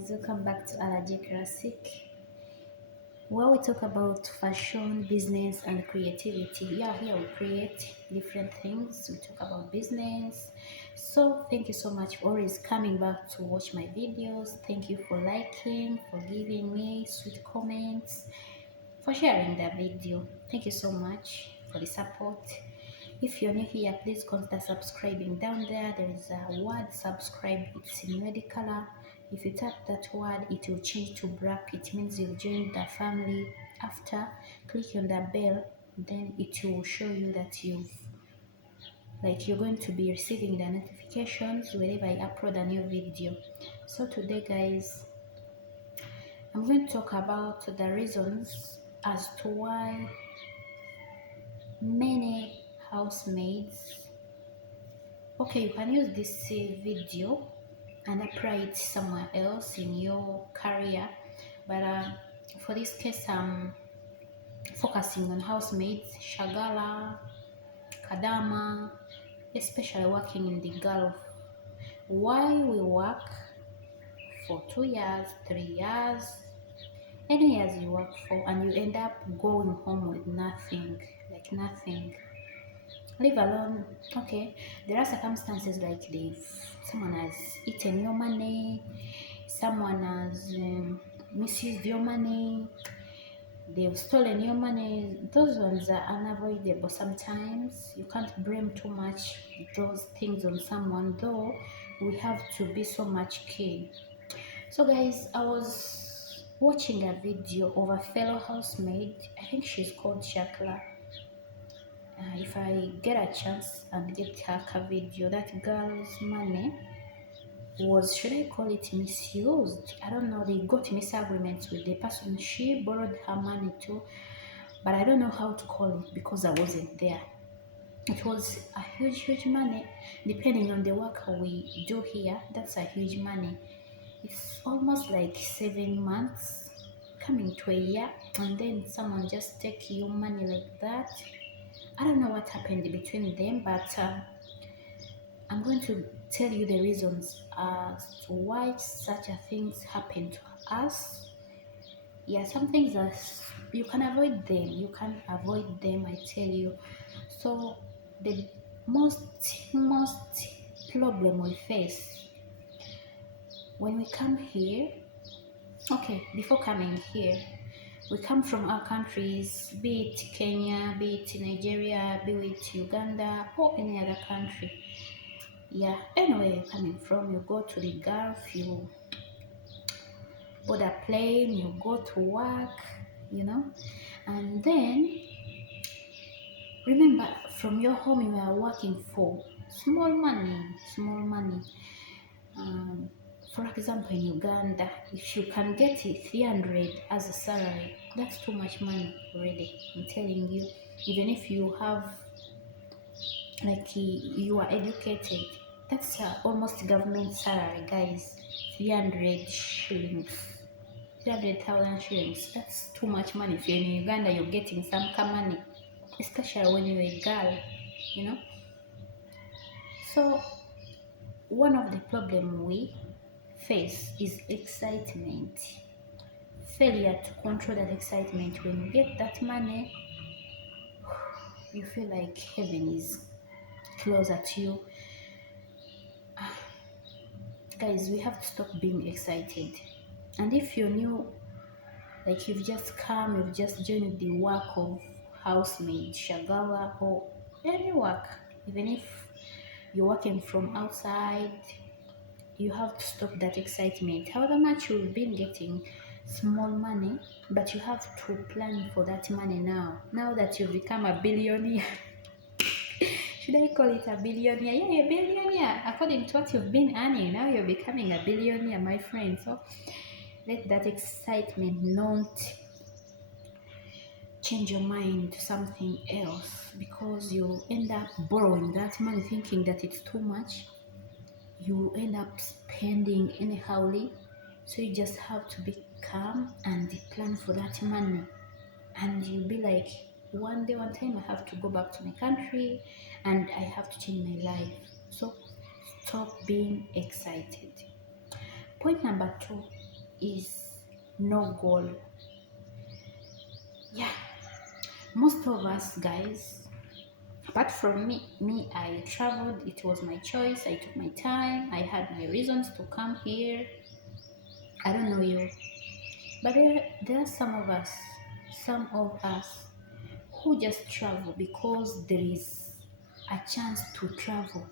guys, welcome back to Allergy Classic, where we talk about fashion, business, and creativity. Yeah, here we create different things. We talk about business. So thank you so much for always coming back to watch my videos. Thank you for liking, for giving me sweet comments, for sharing the video. Thank you so much for the support. If you're new here, please consider subscribing. Down there, there is a word subscribe. It's in red color. If you tap that word, it will change to black. It means you've joined the family. After, click on the bell, then it will show you that you're going to be receiving the notifications whenever I upload a new video. So today, guys, I'm going to talk about the reasons as to why many housemaids. Okay, you can use this video and apply it somewhere else in your career, but for this case I'm focusing on housemaids, Shagala, Kadama, especially working in the Gulf. Why we work for 2 years, 3 years, any years you work for, and you end up going home with nothing, like nothing. Leave alone, okay, there are circumstances like someone has eaten your money, someone has misused your money, they've stolen your money. Those ones are unavoidable. Sometimes you can't blame too much those things on someone, though we have to be so much keen. So guys, I was watching a video of a fellow housemaid. I think she's called Shakla. If I get a chance and get her video, that girl's money was, should I call it misused? I don't know. They got misagreements with the person she borrowed her money to, but I don't know how to call it because I wasn't there. It was a huge money. Depending on the work we do here, that's a huge money. It's almost like 7 months coming to a year, and then someone just take your money like that. I don't know what happened between them, but I'm going to tell you the reasons as to why such a things happen to us. Yeah, some things are you can avoid them. You can avoid them, I tell you. So the most problem we face when we come here. Okay, before coming here, we come from our countries, be it Kenya, be it Nigeria, be it Uganda, or any other country. Yeah, anywhere you're coming from, you go to the Gulf, you board a plane, you go to work, and then remember from your home you are working for small money, small money. For example, in Uganda, if you can get it 300 as a salary, that's too much money already. I'm telling you, even if you have, like, you are educated, that's almost government salary, guys. 300 shillings, 300,000 shillings. That's too much money. If you're in Uganda, you're getting some money, especially when you're a girl, you know. So one of the problem we face is excitement. Failure to control that excitement. When you get that money, you feel like heaven is close at you. Guys, we have to stop being excited. And if you're new, like you've just come, you've just joined the work of housemaid, shagala, or any work, even if you're working from outside, you have to stop that excitement. However much you've been getting small money, but you have to plan for that money now that you've become a billionaire. Should I call it a billionaire? Yeah, you're a billionaire. According to what you've been earning, now you're becoming a billionaire, my friend. So let that excitement not change your mind to something else, because you end up borrowing that money thinking that it's too much. You end up spending anyhowly. So you just have to be calm and plan for that money. And you'll be like, one time I have to go back to my country and I have to change my life. So stop being excited. Point number 2, is no goal. Yeah, most of us guys, apart from me, I traveled. It was my choice. I took my time. I had my reasons to come here. I don't know you, but there are some of us who just travel because there is a chance to travel.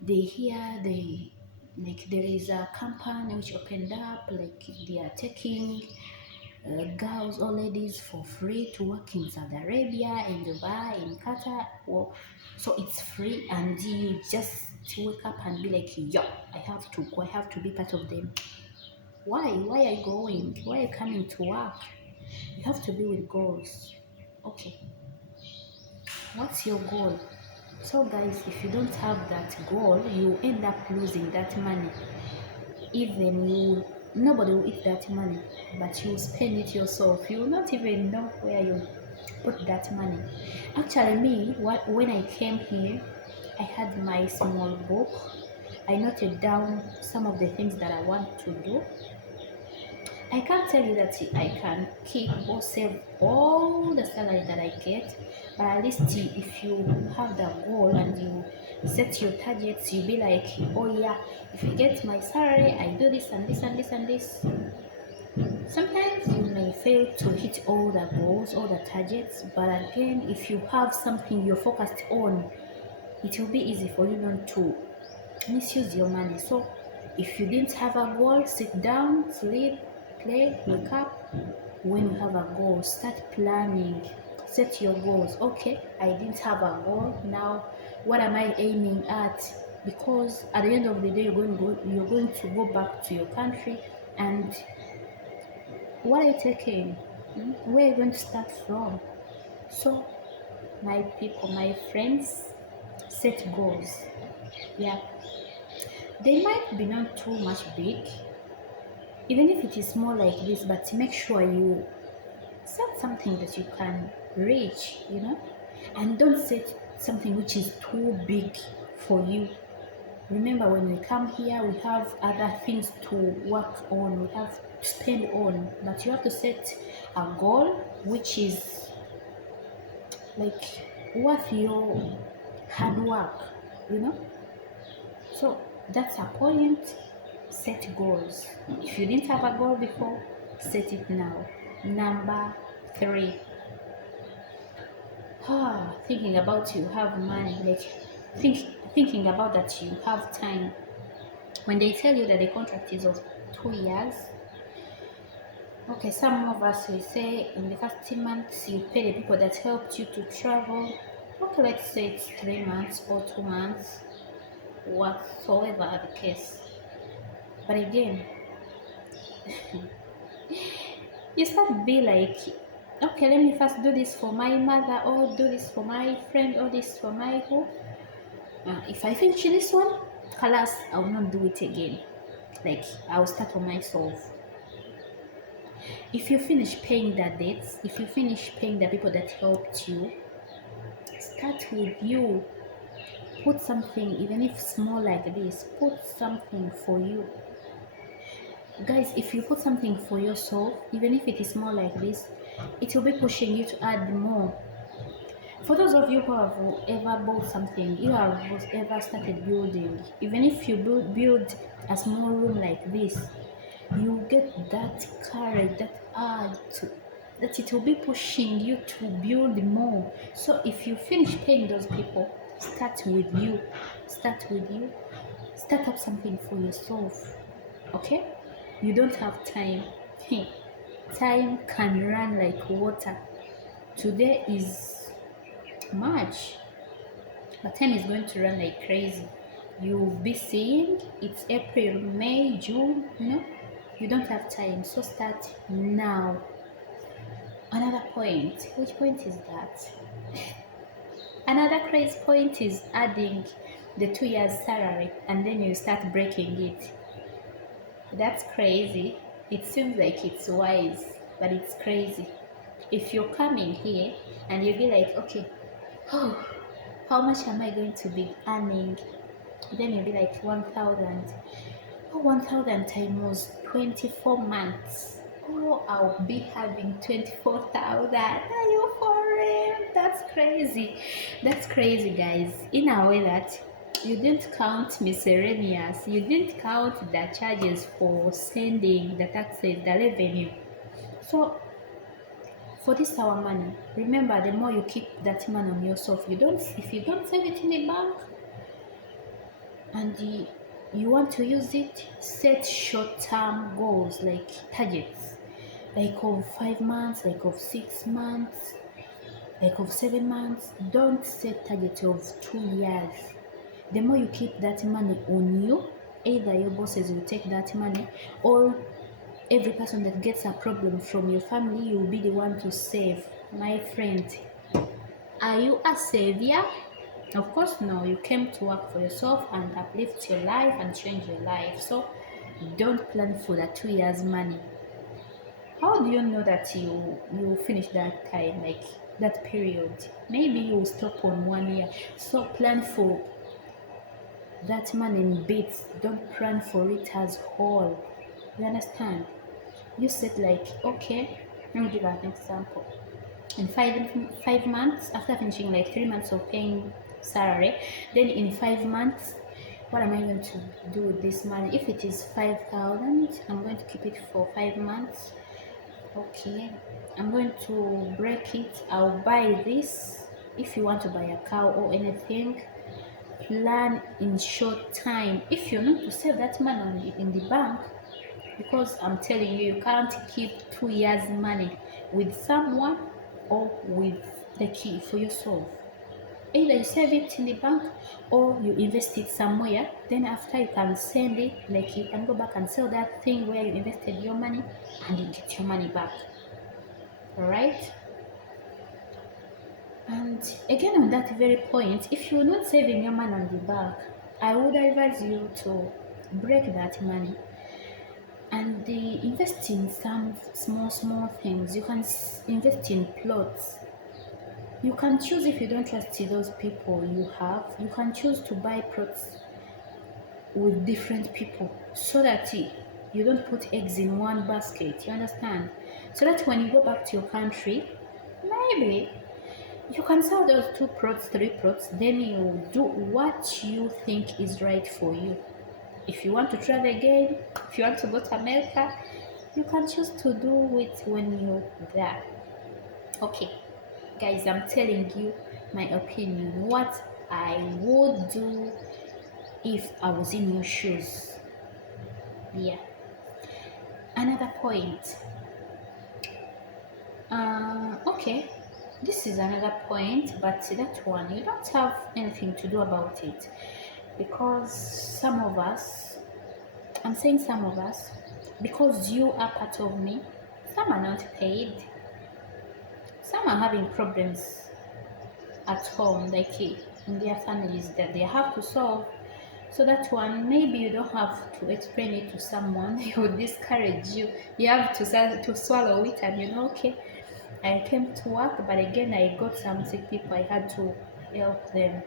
They hear they like there is a company which opened up, like they are taking girls or ladies for free to work in Saudi Arabia, in Dubai, in Qatar. Well, so it's free, and you just wake up and be like, yo, I have to go, I have to be part of them. Why are you going? Why are you coming to work? You have to be with goals. Okay, what's your goal? So guys, if you don't have that goal, you end up losing that money. Even you, nobody will eat that money, but you spend it yourself. You will not even know where you put that money. Actually, when I came here, I had my small book. I noted down some of the things that I want to do. I can't tell you that I can keep or save all the salary that I get, but at least if you have the goal and you set your targets, you be like, oh yeah, if I get my salary, I do this and this and this and this. Sometimes you may fail to hit all the goals, all the targets, but again, if you have something you're focused on, it will be easy for you not to misuse your money. So if you didn't have a goal, sit down, sleep, play, wake up. When you have a goal, start planning, set your goals. Okay, I didn't have a goal, now what am I aiming at? Because at the end of the day, you're going to go back to your country, and what are you taking? Where are you going to start from? So my people, my friends, set goals. Yeah, they might be not too much big, even if it is more like this, but make sure you set something that you can reach, and don't set something which is too big for you. Remember, when we come here, we have other things to work on, we have to spend on, but you have to set a goal which is like worth your hard work, you know. So that's a point. Set goals. If you didn't have a goal before, set it now. Number 3. Thinking about you have money, like thinking about that you have time. When they tell you that the contract is of 2 years, okay, some of us will say in the first 3 months you pay the people that helped you to travel. Okay, let's say it's 3 months or 2 months, whatsoever the case. But again, you start be like, okay, let me first do this for my mother, or do this for my friend, or this for my who. If I finish this one, halas, I will not do it again. Like, I'll start on myself. If you finish paying the debts, if you finish paying the people that helped you, start with you. Put something, even if small like this, put something for you. Guys, if you put something for yourself, even if it is small like this, it will be pushing you to add more. For those of you who have ever bought something, you have ever started building, even if you build a small room like this, you get that courage, that urge that it will be pushing you to build more. So if you finish paying those people, start with you. Start with you. Start up something for yourself. Okay? You don't have time. Time can run like water. Today is March, but time is going to run like crazy. You'll be seeing it's April, May, June, you don't have time, so start now. Another point, which point is that? Another crazy point is adding the 2 years salary and then you start breaking it. That's crazy. It seems like it's wise, but it's crazy. If you're coming here and you'll be like, okay, oh, how much am I going to be earning? Then you'll be like 1,000. Oh, 1000 times 24 months. Oh, I'll be having 24,000. Are you for real? That's crazy. That's crazy, guys. In a way that you didn't count miscellaneous, you didn't count the charges for sending the taxes, the revenue. So, for this our money, remember, the more you keep that money on yourself, if you don't save it in the bank, and you want to use it, set short-term goals, like targets, like of 5 months, like of 6 months, like of 7 months. Don't set target of 2 years. The more you keep that money on you, either your bosses will take that money, or every person that gets a problem from your family, you will be the one to save. My friend, are you a savior? Of course, no. You came to work for yourself and uplift your life and change your life. So don't plan for the 2 years money. How do you know that you finish that time, like that period? Maybe you will stop on 1 year. So plan for that money in bits. Don't plan for it as whole. You understand? You said like, okay, let me give an example. In 5 months, after finishing like 3 months of paying salary, then in 5 months, what am I going to do with this money? If it is 5,000, I'm going to keep it for 5 months. Okay, I'm going to break it. I'll buy this. If you want to buy a cow or anything, plan in short time. If you need to save that money in the bank, because I'm telling you, you can't keep 2 years money with someone or with the key for yourself. Either you save it in the bank or you invest it somewhere. Then after you can send it, like you can go back and sell that thing where you invested your money and you get your money back. Alright? And again, on that very point, if you're not saving your money on the bank, I would advise you to break that money and invest in some small things. You can invest in plots. You can choose, if you don't trust those people you can choose to buy plots with different people, so that you don't put eggs in one basket. You understand? So that when you go back to your country, maybe you can sell those 2 plots, 3 plots, then you do what you think is right for you. If you want to travel again, if you want to go to America, you can choose to do it when you're there. Okay, guys, I'm telling you my opinion, what I would do if I was in your shoes. Yeah. Another point. Okay, this is another point, but that one you don't have anything to do about it, because some of us, I'm saying some of us, because you are part of me, some are not paid, some are having problems at home, like in their families, that they have to solve. So that one, maybe you don't have to explain it to someone. He would discourage you. You have to swallow it, and okay, I came to work, but again I got some sick people, I had to help them.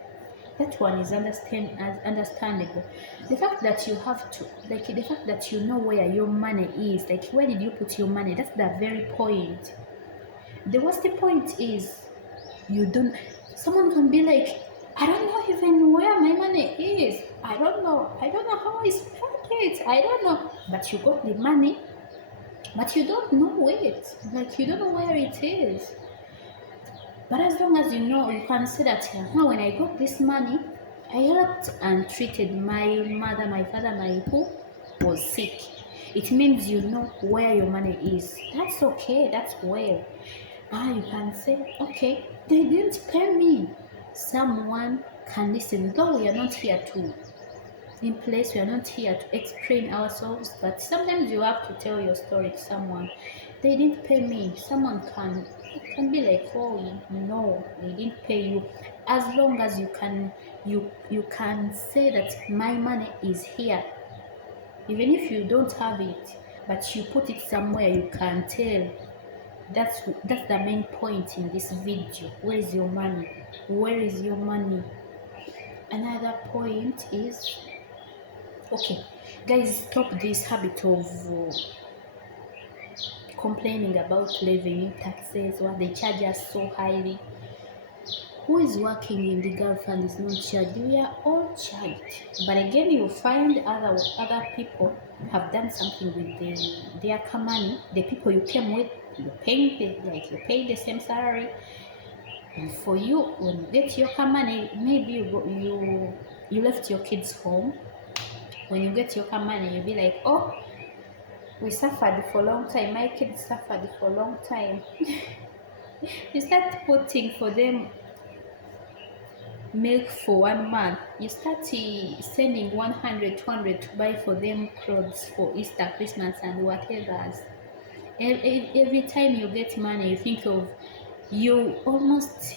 That one is understandable. The fact that you have to, like, the fact that you know where your money is, like, where did you put your money? That's the very point. The worst point is, you don't, someone can be like, I don't know even where my money is, I don't know how I spent it, I don't know. But you got the money, but you don't know it, like, you don't know where it is. But as long as you know, you can say that, when I got this money, I helped and treated my mother, my father, my who was sick. It means you know where your money is. That's okay, that's well. You can say, okay, they didn't pay me. Someone can listen, though we are not here to in place, we are not here to explain ourselves, but sometimes you have to tell your story to someone. They didn't pay me. Someone can be like, oh, no, they didn't pay you. As long as you can say that my money is here, even if you don't have it, but you put it somewhere you can tell. That's the main point in this video. Where is your money? Where is your money? Another point is, okay, Guys, stop this habit of complaining about revenue taxes, what they charge us so highly. Who is working in the Gulf and is not charged? We are all charged. But again, you find other people have done something with their money. The people you came with, you pay the same salary. And for you, when you get your money, maybe you left your kids home. When you get your money, you'll be like, oh, we suffered for a long time. My kids suffered for a long time. You start putting for them milk for 1 month. You start sending 100, 200 to buy for them clothes for Easter, Christmas, and whatever. Every time you get money, you think of you almost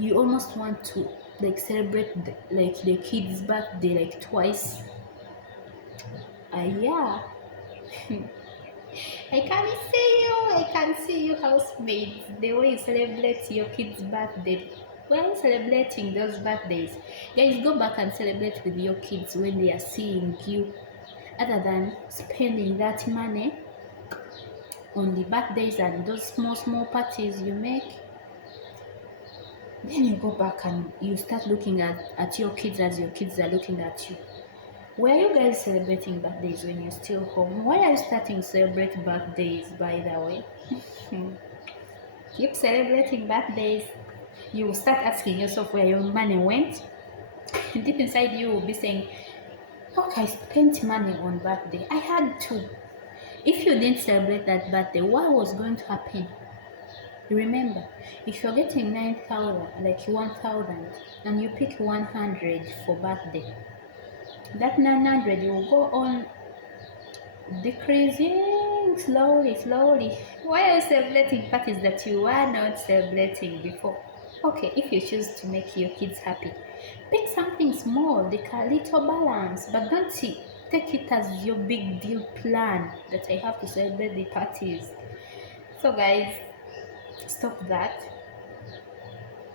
you almost want to like celebrate like the kids' birthday like twice. Yeah. I can see you housemaids, the way you celebrate your kids' birthday. Why are you celebrating those birthdays? Guys, go back and celebrate with your kids when they are seeing you, other than spending that money on the birthdays and those small parties you make. Then you go back and you start looking at your kids as your kids are looking at you. Were you guys celebrating birthdays when you're still home? Why are you starting to celebrate birthdays, by the way? Keep celebrating birthdays. You will start asking yourself where your money went. Deep inside you will be saying, okay, I spent money on birthday. I had to. If you didn't celebrate that birthday, what was going to happen? Remember, if you're getting 9,000, like 1,000, and you pick 100 for birthday, that 900 will go on decreasing slowly. Why are you celebrating parties that you were not celebrating before? Okay, if you choose to make your kids happy, pick something small, like a little balance, but don't take it as your big deal plan that I have to celebrate the parties. So guys, stop that.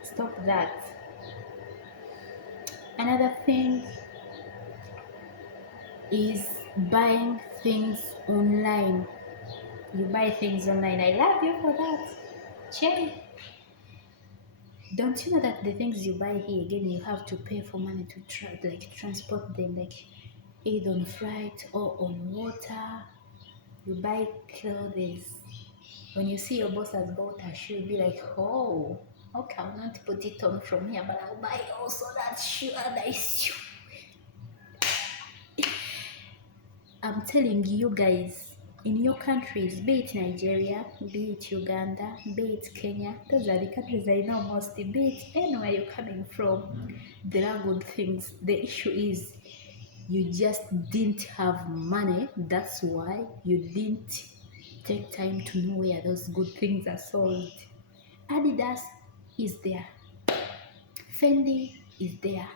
Stop that. Another thing is buying things online. You buy things online. I love you for that. Cherry. Don't you know that the things you buy here again you have to pay for money to transport them, like either on flight or on water. You buy clothes. When you see your boss has bought a shoe, you'll be like, oh, okay, I'll not put it on from here, but I'll buy also that shoe, a nice shoe. I'm telling you guys, in your countries, be it Nigeria, be it Uganda, be it Kenya, those are the countries I know most, be it anywhere you're coming from, there are good things. The issue is you just didn't have money. That's why you didn't take time to know where those good things are sold. Adidas is there, Fendi is there,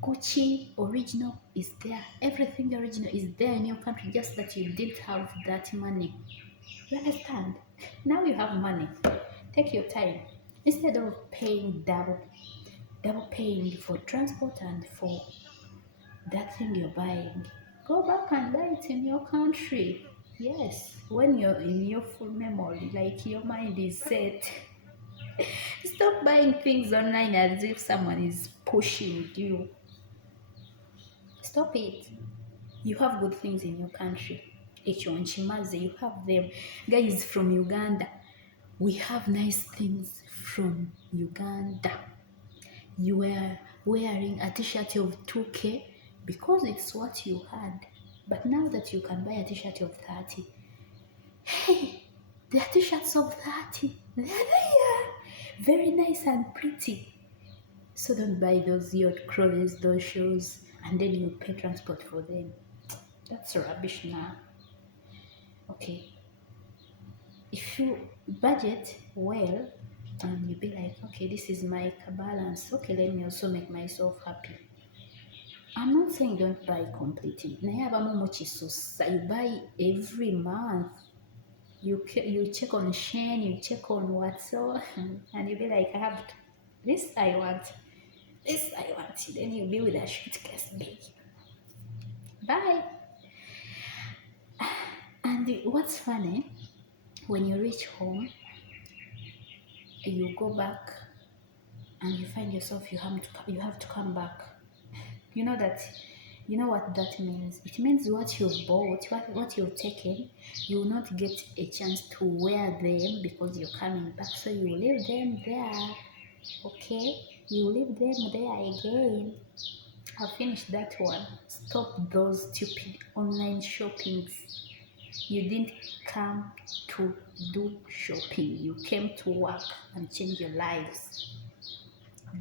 Gucci original is there. Everything original is there in your country, just that you didn't have that money. You understand? Now you have money. Take your time. Instead of paying double paying for transport and for that thing you're buying, go back and buy it in your country. Yes, when you're in your full memory, like your mind is set. Stop buying things online as if someone is pushing you. Stop it. You have good things in your country. Chimaze, you have them. Guys from Uganda, we have nice things from Uganda. You were wearing a t-shirt of 2K because it's what you had. But now that you can buy a t-shirt of 30, hey, the t-shirts of 30, there they are. Very nice and pretty. So don't buy those yacht clothes, those shoes, and then you pay transport for them. That's rubbish now. Okay, if you budget well and you be like, okay, this is my balance, okay, let me also make myself happy. I'm not saying don't buy completely. Naye abamu mukisussa, you buy every month. You check on Shein, you check on WhatsApp, and you be like, I have this I want, this I want. Then you be with a suitcase big. Bye. And what's funny, when you reach home, you go back and you find yourself you have to come back. You know that you know what that means. It means what you've bought, what you've taken, you will not get a chance to wear them because you're coming back. So you leave them there. Okay? You leave them there again. I'll finish that one. Stop those stupid online shoppings. You didn't come to do shopping. You came to work and change your lives.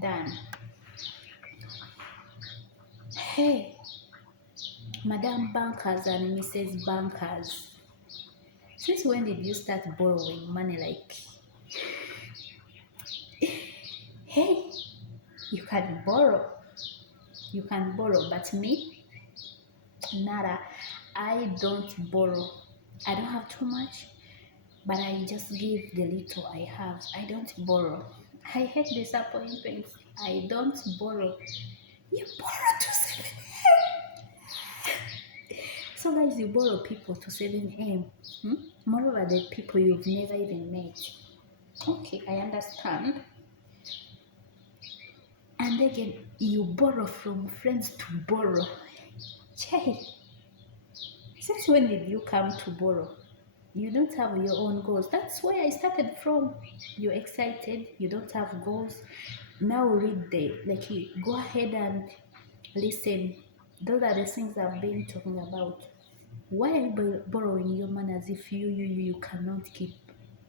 Done. Hey, Madam Bankers and Mrs. Bankers, since when did you start borrowing money? Like, hey, you can borrow, but me, nada. I don't borrow. I don't have too much, but I just give the little I have. I don't borrow. I hate disappointments. I don't borrow. You borrow to 7M. So guys, you borrow people to 7M. Moreover, the people you've never even met. Okay, I understand. And again, you borrow from friends to borrow. Che, since when did you come to borrow? You don't have your own goals. That's where I started from. You're excited, you don't have goals. Now read you go ahead and listen. Those are the things I've been talking about. Why are you borrowing your money as if you cannot keep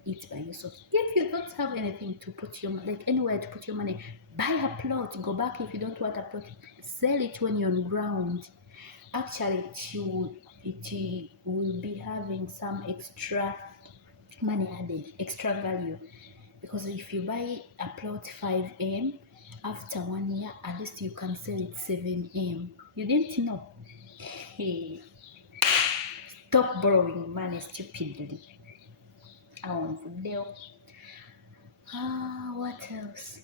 it by yourself? If you don't have anything to put your like anywhere to put your money, buy a plot. Go back if you don't want a plot. Sell it when you're on ground. Actually, it will be having some extra money added, extra value. Because if you buy a plot 5M, after 1 year, at least you can sell it 7M. You didn't know. Hey, stop borrowing money stupidly. Video. What else?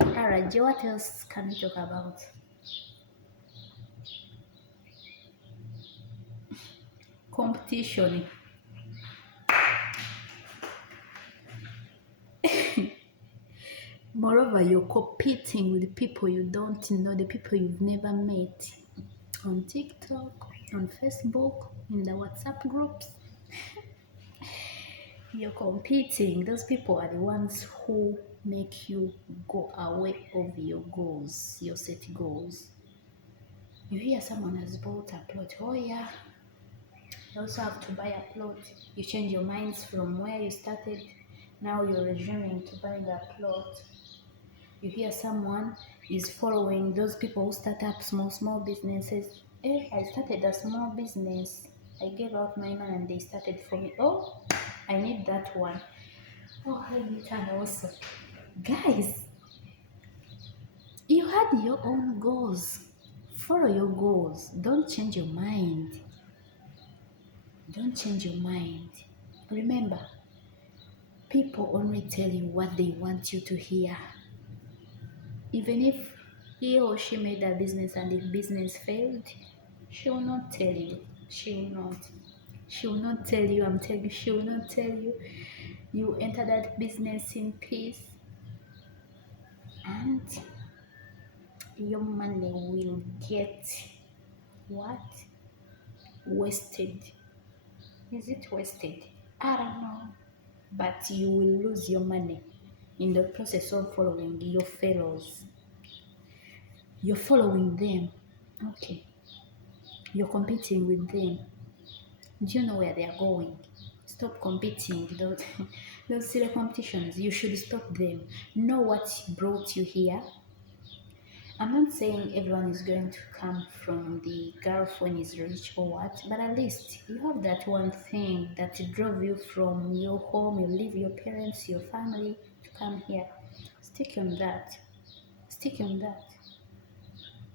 Alright, what else can we talk about? Competition. Moreover, you're competing with people you don't know, the people you've never met on TikTok, on Facebook, in the WhatsApp groups. You're competing. Those people are the ones who make you go away of your goals, your set goals. You hear someone has bought a plot. Oh yeah, you also have to buy a plot. You change your minds from where you started. Now you're resuming to buying a plot. You hear someone is following those people who start up small businesses. I started a small business. I gave out my money and they started for me. Oh, I need that one. Oh, I need that also. Guys, you had your own goals. Follow your goals. Don't change your mind. Don't change your mind. Remember, people only tell you what they want you to hear. Even if he or she made a business and the business failed, she will not tell you. She will not. She will not tell you. I'm telling you, she will not tell you. You enter that business in peace and your money will get what? Wasted. Is it wasted? I don't know. But you will lose your money in the process of following your fellows. You're following them. Okay. You're competing with them. Do you know where they are going? Stop competing. Those silly competitions. You should stop them. Know what brought you here. I'm not saying everyone is going to come from the Gulf when he's rich or what, but at least you have that one thing that drove you from your home, you leave your parents, your family to come here. Stick on that. Stick on that.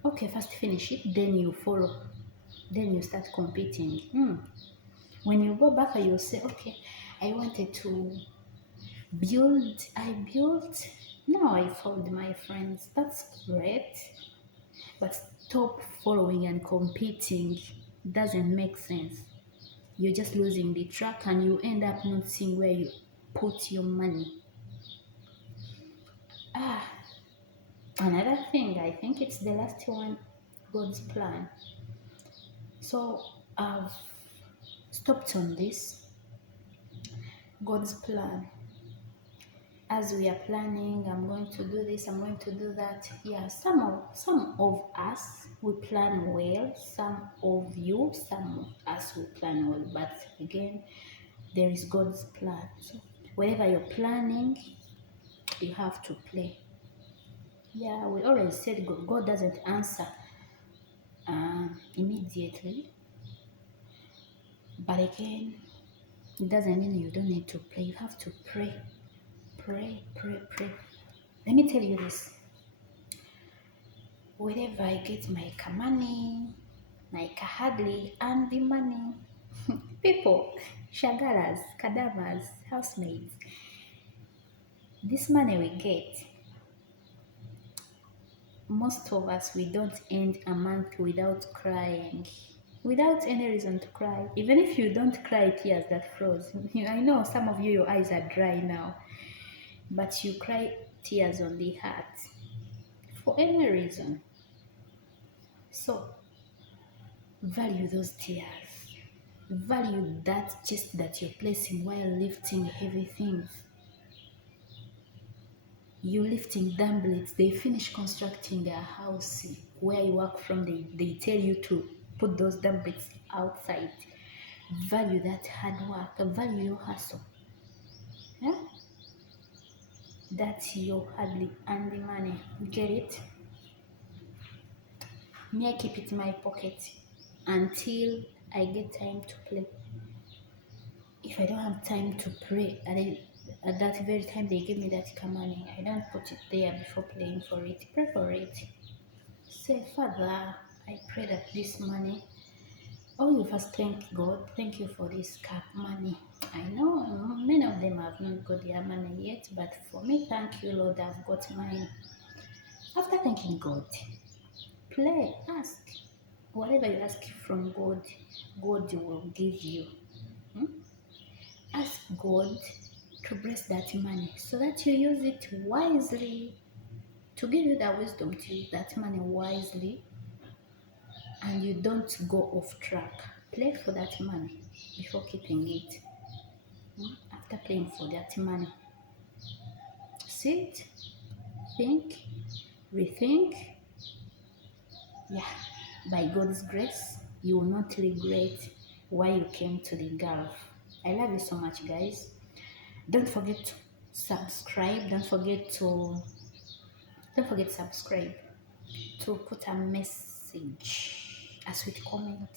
Okay, first finish it, then you follow. Then you start competing. When you go back, you'll say, okay, I wanted to I built, now I followed my friends. That's great. But Stop following and competing. Doesn't make sense. You're just losing the track and you end up not seeing where you put your money. Ah, another thing, I think it's the last one, God's plan. So I've stopped on this. God's plan. As we are planning, I'm going to do this, I'm going to do that. Yeah, some of us we plan well, some of us will plan well, but again, there is God's plan. So whatever you're planning, you have to play. Yeah, we already said God doesn't answer immediately, but again, it doesn't mean you don't need to play. You have to pray, pray, pray, pray. Let me tell you this. Whenever I get my money, like hardly earn the money. People, shagalas, kadamas, housemaids, this money we get, most of us, we don't end a month without crying. Without any reason to cry. Even if you don't cry tears that froze. I know some of you, your eyes are dry now, but you cry tears on the heart for any reason. So value those tears. Value that chest that you're placing while lifting heavy things. You lifting dumbbells, they finish constructing their house where you work from, they tell you to put those dumbbells outside. Value that hard work, value your hustle. Yeah? That's your hardly earned money. Get it? Me, I keep it in my pocket until I get time to play. If I don't have time to pray, at that very time they give me that money, I don't put it there before playing for it. Pray for it. Say, Father, I pray that this money, oh, you first thank God. Thank you for this cup money. I know many of them have not got their money yet, but for me, thank you, Lord, I've got mine. After thanking God, play, ask. Whatever you ask from God, God will give you. Hmm? Ask God to bless that money so that you use it wisely, to give you the wisdom to use that money wisely and you don't go off track. Play for that money before keeping it. After playing for that money, sit, think, rethink. Yeah, by God's grace, you will not regret why you came to the Gulf. I love you so much, guys. Don't forget to subscribe. Don't forget to subscribe, to put a message, a sweet comment.